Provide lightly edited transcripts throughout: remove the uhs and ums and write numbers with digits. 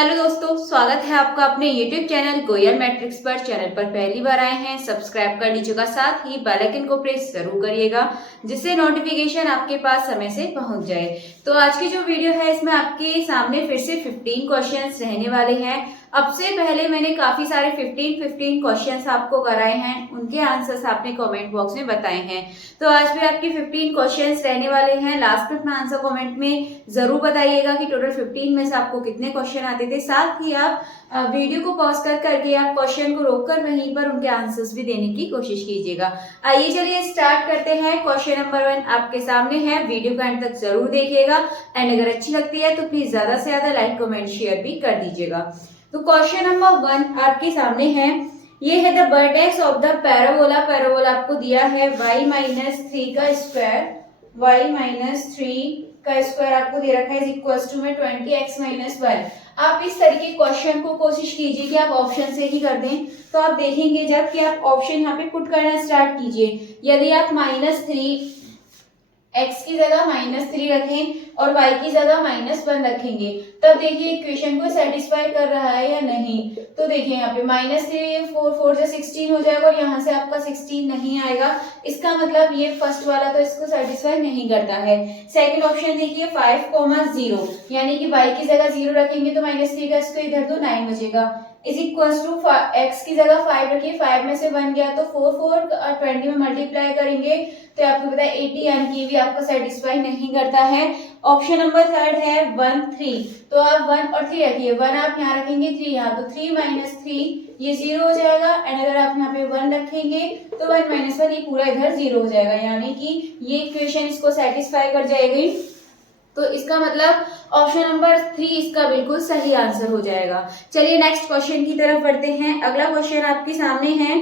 Hello दोस्तों, स्वागत है आपका अपने YouTube चैनल गोयल मैट्रिक्स पर। चैनल पर पहली बार आए हैं, सब्सक्राइब कर लीजिएगा, साथ ही बेल आइकन को प्रेस जरूर करिएगा जिससे नोटिफिकेशन आपके पास समय से पहुंच जाए। तो आज की जो वीडियो है इसमें आपके सामने फिर से 15 क्वेश्चंस रहने वाले हैं। अब से पहले मैंने काफी सारे 15 क्वेश्चंस आपको कराए हैं, उनके आंसर्स आपने कमेंट बॉक्स में बताए हैं। तो आज भी आपके 15 क्वेश्चंस रहने वाले हैं। लास्ट में अपना आंसर कमेंट में जरूर बताइएगा कि टोटल 15 में से आपको कितने क्वेश्चन आते थे। साथ ही आप वीडियो को पॉज कर करके आप क्वेश्चन को रोककर वहीं पर उनके आंसर्स भी देने की कोशिश कीजिएगा। आइए चलिए स्टार्ट करते हैं। क्वेश्चन नंबर 1 आपके सामने है, वीडियो को एंड तक जरूर देखिएगा एंड अगर अच्छी लगती है तो प्लीज ज्यादा से ज्यादा लाइक कमेंट शेयर भी कर दीजिएगा। तो क्वेश्चन नंबर 1 आपके सामने है, ये है the vertex of the parabola. Parabola आपको दिया है y-3 का स्क्वायर, y-3 का स्क्वायर आपको दे रखा है इक्वल टू में 20x-1। आप इस तरीके क्वेश्चन को कोशिश कीजिए कि आप ऑप्शन से ही कर दें। तो आप देखेंगे जब कि आप ऑप्शन यहाँ पे पुट करना स्टार्ट कीजिए, यदि आप -3 x की जगह -3 रखें और y की जगह -1 रखेंगे, तब देखिए इक्वेशन को सेटिस्फाई कर रहा है या नहीं। तो देखिए यहाँ पे -3 4 से 16 हो जाएगा और यहाँ से आपका 16 नहीं आएगा। इसका मतलब ये फर्स्ट वाला तो इसको सेटिस्फाई नहीं करता है। सेकंड ऑप्शन देखिए 5, 0 यानी कि y की जगह 0 रखेंगे तो -3 का स्क्वायर इधर तो 9 बचेगा इज इक्वल टू x की जगह 5 रखिए, 5 में से 1 गया तो 4 20 में मल्टीप्लाई करेंगे तो आपको पता है 80, यानी कि भी आपको सेटिस्फाई नहीं करता है। ऑप्शन नंबर 3 है 1 3, तो आप 1 और 3 रखिए, 1 आप यहाँ रखेंगे 3 यहाँ, तो 3 - 3 ये 0 हो जाएगा एंड अगर आप यहाँ पे 1 रखेंगे तो 1 - 1 ये पूरा इधर 0 हो जाएगा, यानी कि ये इक्वेशन इसको सेटिस्फाई कर जाएगी। तो इसका मतलब ऑप्शन नंबर 3 इसका बिल्कुल सही आंसर हो जाएगा। चलिए नेक्स्ट क्वेश्चन की तरफ बढ़ते हैं। अगला क्वेश्चन आपके सामने है,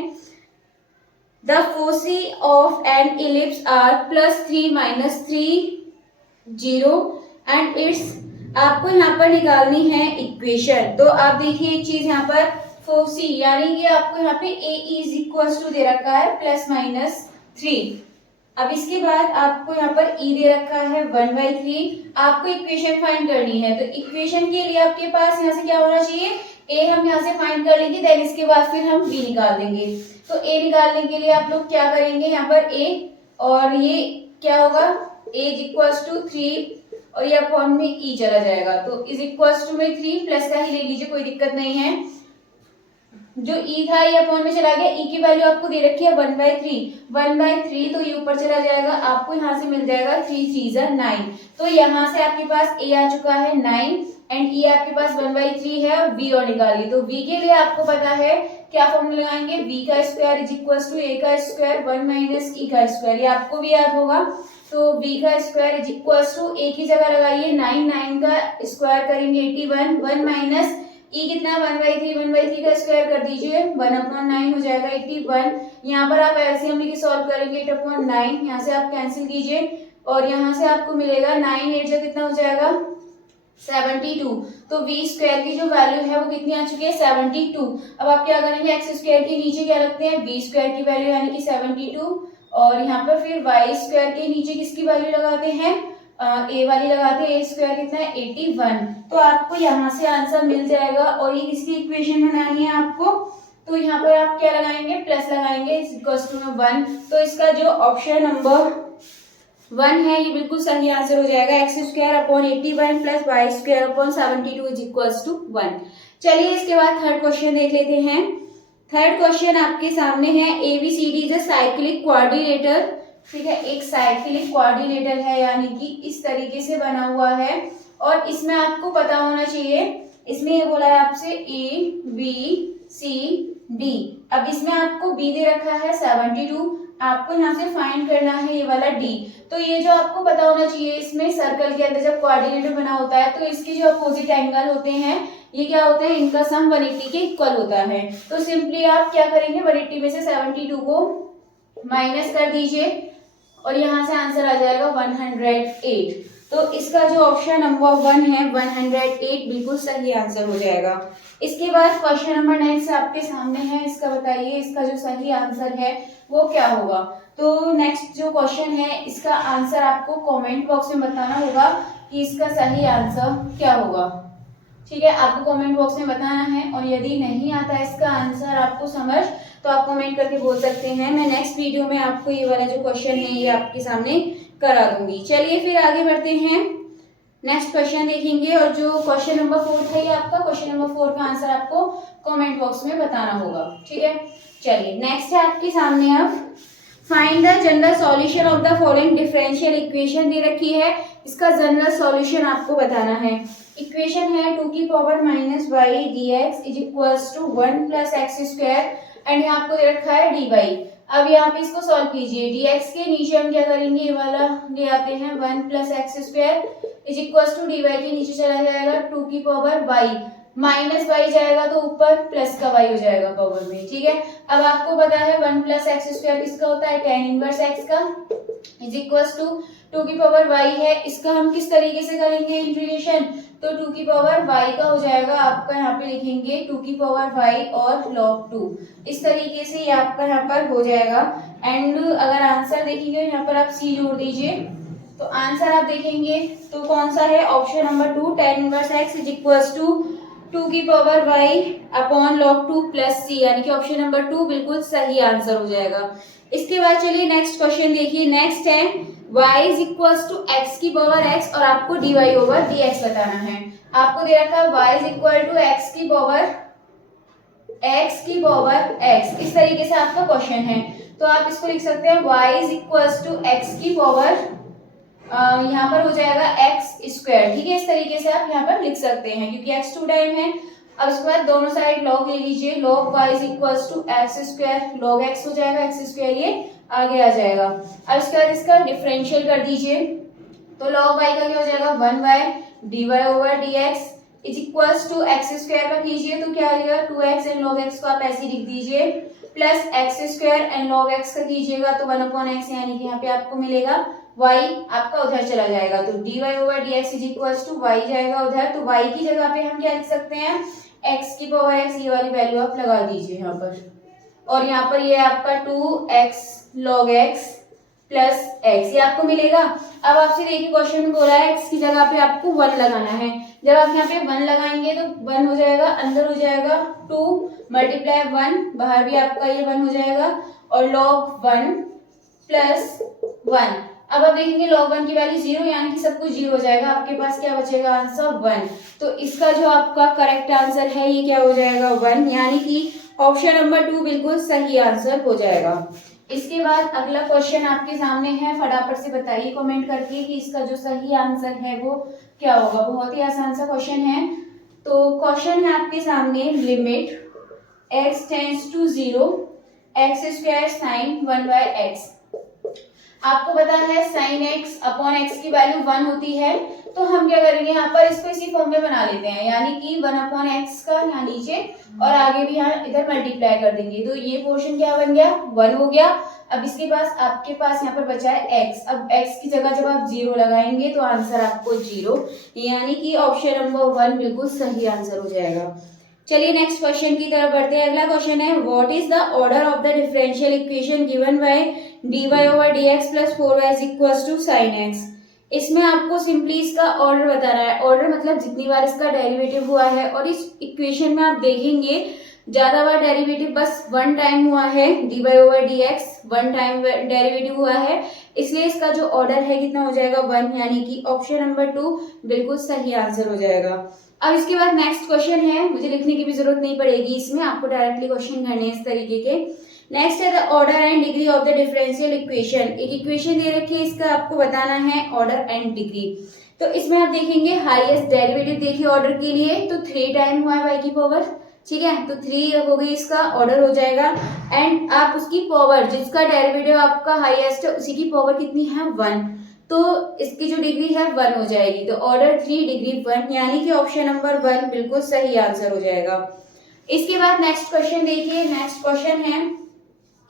the foci of an ellipse are +3 - 3 0 and its, आपको यहाँ पर निकालनी है इक्वेशन। तो आप देखिए एक चीज यहाँ पर फोसी यानी कि आपको यहाँ पे a इज इक्वल टू दे रखा है +-3। अब इसके बाद आपको यहाँ पर e दे रखा है 1/3। आपको इक्वेशन फाइंड करनी है, तो इक्वेशन के लिए आपके पास यहाँ से क्या होना चाहिए, a हम यहाँ से फाइंड कर लेंगे, देन इसके बाद फिर हम b निकाल देंगे। तो a निकालने के लिए आप लोग क्या करेंगे, यहाँ पर a और ये क्या होगा a इज इक्वल टू 3 और ये अपॉन में e चला जाएगा, तो इज इक्वल टू में 3 प्लस का ही ले लीजिए, कोई दिक्कत नहीं है। जो e था ये अपॉन में चला गया, e की वैल्यू आपको दे रखी है 1/3 तो ये ऊपर चला जाएगा, आपको यहाँ से मिल जाएगा 3 3 9। तो यहाँ से आपके पास a आ चुका है 9 एंड e आपके पास 1/3 है और v और निकालिए। तो v के लिए आपको पता है क्या फॉर्मूला लगाएंगे, v का square is equal to a का स्क्वायर 1 - e का स्क्वायर, ये आपको भी याद होगा। तो v का square is equal to a की जगह लगाइए 9 का स्क्वायर करेंगे 81, 1 माइनस e कितना 1/3 का स्क्वायर कर दीजिए 1/9 हो जाएगा 81। यहाँ पर आप ऐसे हम लिख सॉल्व करेंगे 8/9, यहाँ से आप कैंसिल कीजिए और यहाँ से आपको मिलेगा 9 8 जो कितना हो जाएगा 72। तो v स्क्वायर की जो वैल्यू है वो कितनी आ चुकी है 72। अब आप क्या करेंगे, एक्स स्क्वायर के नीचे क्या रखते हैं v स्क्वायर की वैल्यू यानी कि 72 और यहाँ पर फिर y स्क्वायर के नीचे किसकी वैल्यू लगाते हैं a वाली लगाते हैं, a स्क्वायर कितना है 81। तो आपको यहाँ से आंसर मिल जाएगा और ये किसकी इक्वेशन बनानी है आपको, तो यहाँ पर आप क्या लगाएंगे प्लस लगाएंगे इक्वल टू में 1। तो इसका जो ऑप्शन नंबर 1 है ये बिल्कुल सही आंसर हो जाएगा, x² + y² 72 is equal to 1। चलिए इसके बाद थर्ड क्वेश्चन देख लेते हैं। थर्ड क्वेश्चन आपके सामने है, ABCD is a cyclic quadrilateral. ठीक है, एक साइक्लिक क्वाड्रिलेटर है यानी कि इस तरीके से बना हुआ है और इसमें आपको पता होना चाहिए, इसमें ये बोला है आपसे ABCD। अब इसमें आपको b दे रखा है 72, आपको यहाँ से फाइंड करना है ये वाला d। तो ये जो आपको पता होना चाहिए, इसमें सर्कल के अंदर जब क्वाड्रिलेटर बना होता है तो इसके जो अपोजिट एंगल होते हैं ये क्या होते हैं, इनका सम 180 के इक्वल होता है। तो सिंपली आप क्या करेंगे, 180 में से 72 को माइनस कर दीजिए और यहाँ से आंसर आ जाएगा 108। तो इसका जो ऑप्शन नंबर 1 है 108 बिल्कुल सही आंसर हो जाएगा। इसके बाद क्वेश्चन नंबर 9 आपके सामने है, इसका बताइए इसका जो सही आंसर है वो क्या होगा। तो नेक्स्ट जो क्वेश्चन है इसका आंसर आपको कमेंट बॉक्स में बताना होगा कि इसका सही आंसर क्या होगा। ठीक है, आपको कमेंट बॉक्स में बताना है। और यदि नहीं आता है इसका आंसर आपको समझ, तो आप कमेंट करके बोल सकते हैं। मैं नेक्स्ट वीडियो में आपको ये वाला जो क्वेश्चन है ये आपके सामने करा दूंगी। चलिए फिर आगे बढ़ते हैं, नेक्स्ट क्वेश्चन देखेंगे। और जो क्वेश्चन नंबर 4 था ये आपका, क्वेश्चन नंबर 4 का आंसर आपको कमेंट बॉक्स में बताना होगा। ठीक है, चलिए नेक्स्ट है आपके सामने अब find the general solution of the following differential equation दे रखी है, इसका जनरल सॉल्यूशन आपको बताना है। इक्वेशन है 2 की power minus Y D X is equals to 1 plus X square and यहाँ आपको दे रखा है डी वाई। अब यहाँ पे इसको सॉल्व कीजिए। डी एक्स के नीचे हम क्या करेंगे, ये वाला ले आते हैं 1 plus X square is equals to D Y के नीचे चला जाएगा 2 की पावर वाई, माइनस वाई जाएगा तो ऊपर प्लस का वाई हो जाएगा पावर में। ठीक है, अब आपको पता है 1 प्लस एक्स स्क्वायर किसका होता है, tan इनवर्स एक्स का, इज इक्वल्स टू 2 की पावर वाई है। इसका हम किस तरीके से करेंगे इंटीग्रेशन, तो 2 की पावर वाई का हो जाएगा आपका, यहाँ पे लिखेंगे 2 की पावर वाई और log 2, इस तरीके से ये आपका यहाँ पर हो जाएगा। एंड अगर आंसर देखेंगे यहाँ पर आप सी जोड़ दीजिए, तो आंसर आप देखेंगे तो कौन सा है, option number 2 tan inverse x is equals to 2 की power y upon log 2 plus c, यानी कि ऑप्शन नंबर 2 बिल्कुल सही आंसर हो जाएगा। इसके बाद चलिए नेक्स्ट क्वेश्चन देखिए। नेक्स्ट है y is equals to X की पावर x और आपको dy ओवर dx बताना है। आपको दे रखा है y is equal to X की पावर x, इस तरीके से आपका क्वेश्चन है। तो आप इसको लिख सकते हैं y is equals to X की पावर, यहाँ पर हो जाएगा एक्स स्क्वायर। ठीक है, इस तरीके से आप यहाँ पर लिख सकते हैं क्योंकि x 2 टाइम है। अब इसके बाद दोनों साइड log ले लीजिए, log y is equals to X square, log x हो जाएगा, एक्स स्क्वायर ये आगे आ जाएगा। अब इसके बाद इसका डिफरेंशियल कर दीजिए, तो log y का क्या हो जाएगा 1 dy over dx is equals to X square का कीजिए तो क्या आएगा 2x एंड log x को आप ऐसे लिख दीजिए, plus X square and log x का कीजिएगा तो 1 अपॉन एक्स, यानी कि यहाँ पे आपको मिलेगा y आपका उधर चला जाएगा, तो dy over dx is equals to y जाएगा उधर, तो y की जगह पे हम क्या लिख सकते हैं, x की पावर x, ये वाली वैल्यू आप लगा दीजिए यहाँ पर। और यहाँ पर ये आपका 2x log x plus x ये आपको मिलेगा। अब आपसे देखिए क्वेश्चन में बोला है x की जगह पे आपको 1 लगाना है। जब आप यहाँ पे 1 लगाएंगे तो 1 हो जाएगा, अंदर हो जाएगा 2 मल्टीप्लाई 1, बाहर भी आपका ये 1 हो जाएगा, और log 1 प्लस 1। अब आप देखेंगे log 1 की वैल्यू 0, यानी कि सब कुछ 0 हो जाएगा, आपके पास क्या बचेगा आंसर 1। तो इसका जो आपका करेक्ट आंसर है ये क्या हो जाएगा 1, यानी कि ऑप्शन नंबर 2 बिल्कुल सही आंसर हो जाएगा। इसके बाद अगला क्वेश्चन आपके सामने है, फटाफट से बताइए कमेंट करके कि इसका जो सही आंसर है वो क्या होगा। बहुत ही आसान सा क्वेश्चन है। तो क्वेश्चन है आपके सामने, limit x tends to 0 X square sine 1/x। आपको पता है साइन x अपॉन x की वैल्यू 1 होती है, तो हम क्या करेंगे यहाँ पर इसको इसी फॉर्म में बना लेते हैं, यानी कि 1 अपॉन एक्स का यहाँ नीचे और आगे भी यहाँ इधर मल्टीप्लाई कर देंगे, तो ये पोर्शन क्या बन गया 1 हो गया। अब इसके पास आपके पास यहाँ पर बचा है x, अब x की जगह जब आप 0 लगाएंगे तो आंसर आपको 0, यानी कि ऑप्शन नंबर 1 बिल्कुल सही आंसर हो जाएगा। चलिए नेक्स्ट क्वेश्चन की तरफ बढ़ते हैं। अगला क्वेश्चन है, what is the order of the differential equation given by dy over dx plus 4y is equals to sin x। इसमें आपको सिंपली इसका ऑर्डर बताना है। ऑर्डर मतलब जितनी बार इसका डेरिवेटिव हुआ है, और इस इक्वेशन में आप देखेंगे ज्यादा बार डेरिवेटिव बस 1 टाइम हुआ है, dy over dx 1 time derivative हुआ है, इसलिए इसका जो ऑर्डर है कितना हो जाएगा 1, यानी कि ऑप्शन नंबर 2 बिल्कुल सही आंसर हो जाएगा। अब इसके बाद नेक्स्ट क्वेश्चन है, मुझे लिखने की भी जरूरत नहीं पड़ेगी, इसमें आपको डायरेक्टली क्वेश्चन करने हैं इस तरीके के। नेक्स्ट है the order and degree of the differential equation. एक इक्वेशन दे रखी है, इसका आपको बताना है ऑर्डर एंड डिग्री। तो इसमें आप देखेंगे हाईएस्ट डेरिवेटिव देखिए ऑर्डर के लिए, तो 3 टाइम हुआ है वाई की पावर, ठीक है, तो 3 हो गई, इसका ऑर्डर हो जाएगा। एंड आप उसकी पावर, जिसका डेरिवेटिव आपका हाईएस्ट है उसी की पावर कितनी है 1, तो इसकी जो डिग्री है 1 हो जाएगी, तो ऑर्डर 3 डिग्री 1, यानी कि ऑप्शन नंबर 1 बिल्कुल सही आंसर हो जाएगा। इसके बाद नेक्स्ट क्वेश्चन देखिए। नेक्स्ट क्वेश्चन है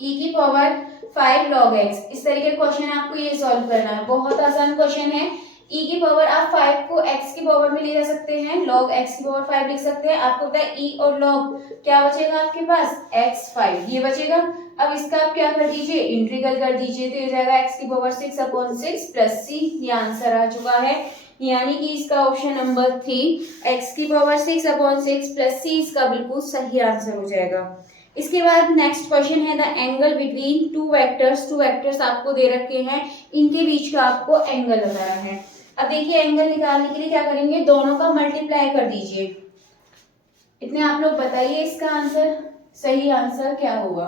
e की पावर 5 log x। इस तरीके का क्वेश्चन आपको ये सॉल्व करना है, बहुत आसान क्वेश्चन है। e की पावर आप 5 को x की पावर में ले जा सकते हैं, log x की पावर 5 लिख सकते हैं। आपको पता है e और log क्या बचेगा आपके पास x 5 ये बचेगा। अब इसका आप क्या कर दीजिए, इंटीग्रल कर दीजिए, तो ये जाएगा x की पावर 6 अपॉन 6 प्लस c, ये आंसर आ चुका है। यानी कि इसका ऑप्शन नंबर 3 x की पावर 6/6 प्लस c इसका बिल्कुल सही आंसर हो जाएगा। इसके बाद नेक्स्ट क्वेश्चन है the angle between two vectors आपको दे रखे हैं, इनके बीच का आपको एंगल लगाना है। अब देखिए एंगल निकालने के लिए क्या करेंगे, दोनों का मल्टीप्लाई कर दीजिए। इतने आप लोग बताइए इसका आंसर, सही आंसर क्या होगा।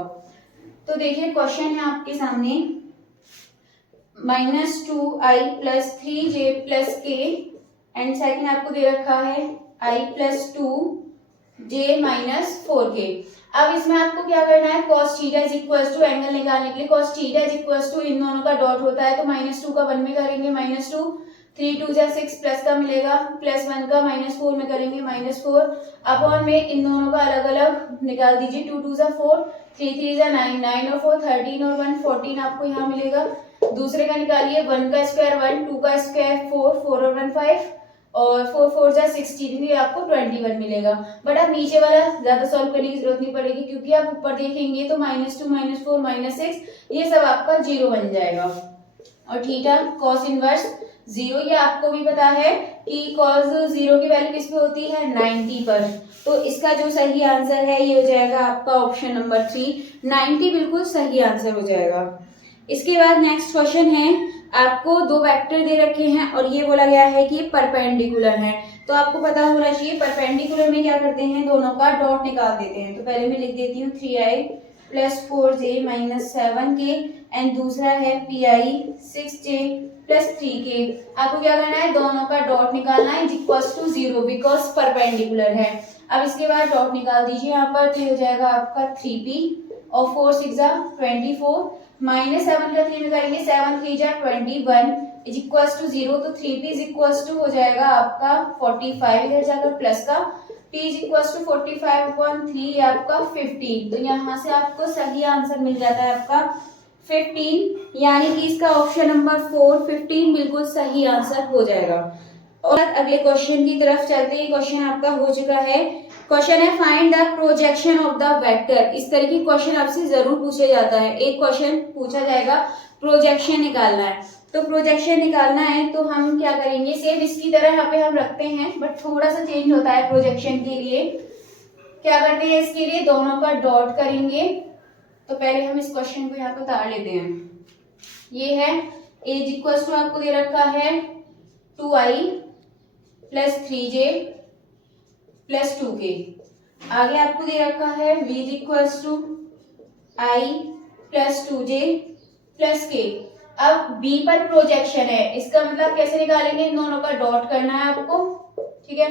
तो देखिए क्वेश्चन है आपके सामने, -2i + 3j + k and second आपको दे रखा है i + 2j - 4k। अब इसमें आपको क्या करना है, cos थीटा = एंगल निकालने के लिए cos थीटा = इन दोनों का डॉट होता है तो -2 का 1 में करेंगे -2, 3 2 जा 6 प्लस का मिलेगा, +1 का -4 में करेंगे -4, अपॉन में इन दोनों का अलग अलग निकाल दीजिए, 2 2 जा 4, 3 3 जा 9, 9 और 4 13 और 1 14 आपको यहाँ मिलेगा। दूसरे का निकालिए, 1 का स्क्वायर 1, 2 का स्क्वायर 4, 4 और 1 5 और 4 4 जा 16 भी आपको 21 मिलेगा। बट आप नीचे वाला ज्यादा सॉल्व करने की जरूरत नहीं पड़ेगी क्योंकि आप ऊपर देखेंगे तो -2 -4 -6 ये सब आपका 0 बन जाएगा। और थीटा cos इनवर्स 0, ये आपको भी पता है कि cos 0 की वैल्यू किस पे होती है, 90 पर। तो इसका जो सही आंसर है ये हो जाएगा आपका ऑप्शन नंबर 3, 90 बिल्कुल सही आंसर हो जाएगा। इसके बाद नेक्स्ट क्वेश्चन है, आपको दो वेक्टर दे रखे हैं और ये बोला गया है कि ये परपेंडिकुलर है। तो आपको पता होना चाहिए परपेंडिकुलर में क्या करते हैं, दोनों का डॉट निकाल देते हैं। तो पहले मैं लिख देती हूँ 3i + 4j - 7k एंड दूसरा है pi 6j + 3k। आपको क्या करना है, दोनों का डॉट निकालना है = 0 बिकॉज परपेंडिकुलर है। अब इसके बाद डॉट निकाल दीजिए यहाँ पर, तो हो जाएगा आपका 3p और 4 6 जा 24 -7 का 3 में करेंगे, 7 3 जा 21 = 0, तो 3p = हो जाएगा आपका 45, इधर जाकर प्लस का p = 45/3 आपका 15। तो यहाँ से आपको सही आंसर मिल जाता है आपका 15, यानी कि इसका ऑप्शन नंबर 4 15 बिल्कुल सही आंसर हो जाएगा। और अगले क्वेश्चन की तरफ चलते हैं, क्वेश्चन आपका हो चुका है। क्वेश्चन है find the projection of the vector. इस तरह की क्वेश्चन आपसे जरूर पूछा जाता है, एक क्वेश्चन पूछा जाएगा प्रोजेक्शन निकालना है। तो प्रोजेक्शन निकालना है तो हम क्या करेंगे, सेम इसकी तरह यहाँ पे हम रखते हैं बट थोड़ा सा चेंज होता है। प्रोजेक्शन के लिए क्या करते हैं, इसके लिए दोनों का डॉट करेंगे। तो पहले हम इस क्वेश्चन को यहाँ पे उतार लेते हैं। ये है = आपको दे रखा है 2i + 3j + 2k। आगे आपको दे रखा है v = i + 2j + k। अब b पर प्रोजेक्शन है, इसका मतलब कैसे निकालेंगे, इन दोनों का डॉट करना है आपको, ठीक है।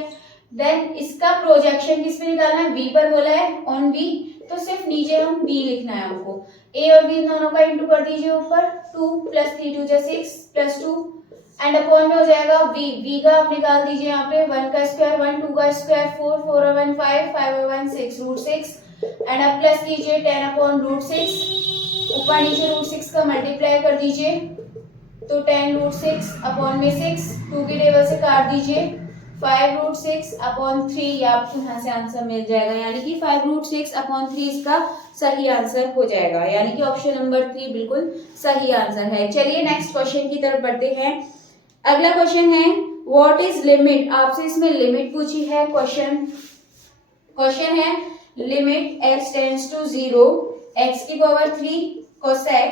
देन इसका प्रोजेक्शन किस पे निकालना है, b पर बोला है ऑन b, तो सिर्फ नीचे हम b लिखना है हमको। a और b दोनों का इंटू कर दीजिए ऊपर, 2 + 3 2 जा 6 + 2 एंड अपॉन में हो जाएगा v का आप निकाल दीजिए यहाँ पे, 1 का स्क्वायर 1, 2 का स्क्वायर 4, 4 और 1 5, 5 और 1 6 √6 एंड अब प्लस कीजिए 10/√6, ऊपर नीचे √6 का मल्टीप्लाई कर दीजिए तो 10√6 अपॉन में 6, 2 के टेबल से काट दीजिए 5√6/3, आपको यहाँ से आंसर मिल जाएगा, यानी कि 5√6/3 इसका सही आंसर हो जाएगा, यानी कि ऑप्शन नंबर 3 बिल्कुल सही आंसर है। चलिए नेक्स्ट क्वेश्चन की तरफ बढ़ते हैं। अगला क्वेश्चन है व्हाट इज लिमिट। आपसे इसमें लिमिट पूछी है। क्वेश्चन है limit x tends to 0 x⁻³ cosec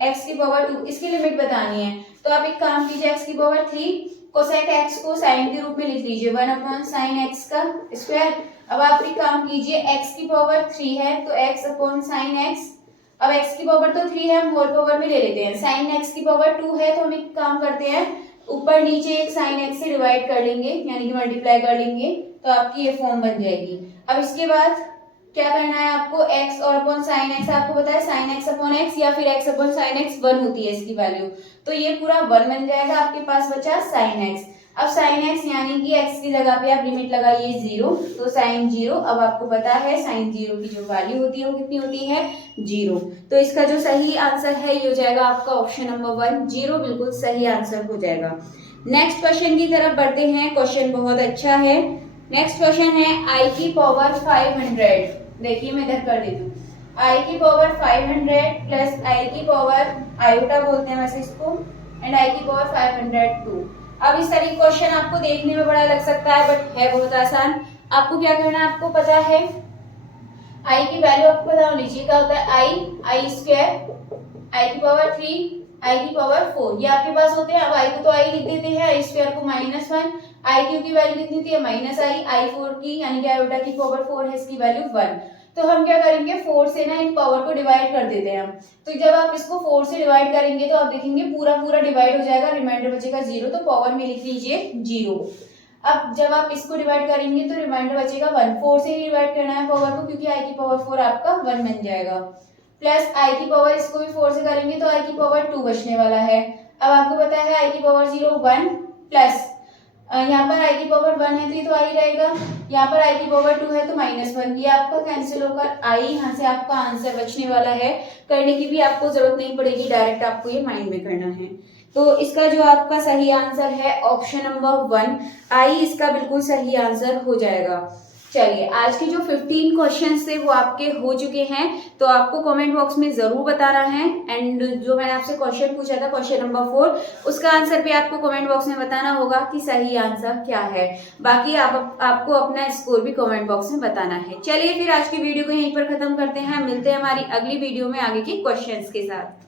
x⁻², इसकी लिमिट बतानी है। तो आप एक काम कीजिए, x⁻³ cosec x को साइन के रूप में लिख लीजिए 1/sin x का स्क्वायर। अब आप एक काम कीजिए, x⁻³ है तो x/sin x, अब x की पावर तो 3 है, हम होल पावर में ले लेते हैं। sin x⁻² है तो हम एक काम करते हैं, ऊपर नीचे एक sin x से डिवाइड कर लेंगे, यानी कि मल्टीप्लाई कर लेंगे, तो आपकी ये फॉर्म बन जाएगी। अब इसके बाद क्या करना है आपको, x और अपॉन sin x, आपको पता है sin x/x या फिर x/sin x 1 होती है इसकी वैल्यू, तो ये पूरा 1 बन जाएगा। आपके पास बचा sin x। अब sin x यानी कि x की जगह पे आप लिमिट लगाइए 0, तो sin 0, अब आपको पता है sin 0 की जो वैल्यू होती है वो कितनी होती है, 0। तो इसका जो सही आंसर है ये हो जाएगा आपका ऑप्शन नंबर 1, 0 बिल्कुल सही आंसर हो जाएगा। नेक्स्ट क्वेश्चन की तरफ बढ़ते हैं। क्वेश्चन बहुत अच्छा है। नेक्स्ट क्वेश्चन है i⁻500। देखिए मैं इधर कर देती हूँ, i⁻500 प्लस i⁻, आयोटा बोलते हैं वैसे इसको, एंड i⁻502 अब इस तरह क्वेश्चन आपको देखने में बड़ा लग सकता है बट है बहुत आसान। आपको क्या करना है, आपको पता है आई की वैल्यू आपको पता होनी चाहिए, क्या होता है आई स्क्वायर, आई की पावर 3, आई की पावर 4, ये आपके पास होते हैं। अब आई को तो आई लिख देते हैं, आई स्क्वायर को -1, आई क्यू की वैल्यू कितनी थी माइनस आई 4 की यानी कि आयोटा की पावर 4 है, इसकी वैल्यू 1। तो हम क्या करेंगे, 4 से ना इन पावर को डिवाइड कर देते हैं। तो जब आप इसको 4 से डिवाइड करेंगे तो आप देखेंगे पूरा पूरा डिवाइड हो जाएगा, रिमाइंडर बचेगा 0, तो पावर में लिख लीजिए 0। अब जब आप इसको डिवाइड करेंगे तो रिमाइंडर बचेगा 1, 4 से ही डिवाइड करना है पावर को क्योंकि आई की पावर 4 आपका 1 बन जाएगा, प्लस आई की पावर इसको भी 4 से करेंगे तो आई की पावर 2 बचने वाला है। अब आपको पता है आई की पावर 0 1 प्लस यहाँ पर आई की पावर 1 है तो ये तो आई रहेगा, यहाँ पर आई की पावर 2 है तो -1, ये आपका कैंसिल होकर आई, यहाँ से आपका आंसर बचने वाला है। करने की भी आपको जरूरत नहीं पड़ेगी, डायरेक्ट आपको ये माइंड में करना है। तो इसका जो आपका सही आंसर है ऑप्शन नंबर 1 आई, इसका बिल्कुल सही आंसर हो जाएगा। चलिए, आज के जो 15 क्वेश्चंस थे वो आपके हो चुके हैं, तो आपको कमेंट बॉक्स में जरूर बताना है। एंड जो मैंने आपसे क्वेश्चन पूछा था क्वेश्चन नंबर 4, उसका आंसर भी आपको कमेंट बॉक्स में बताना होगा कि सही आंसर क्या है। बाकी आपको अपना स्कोर भी कमेंट बॉक्स में बताना है। चलिए फिर आज की वीडियो को यहीं पर खत्म करते हैं, मिलते हैं हमारी अगली वीडियो में आगे के क्वेश्चंस के साथ।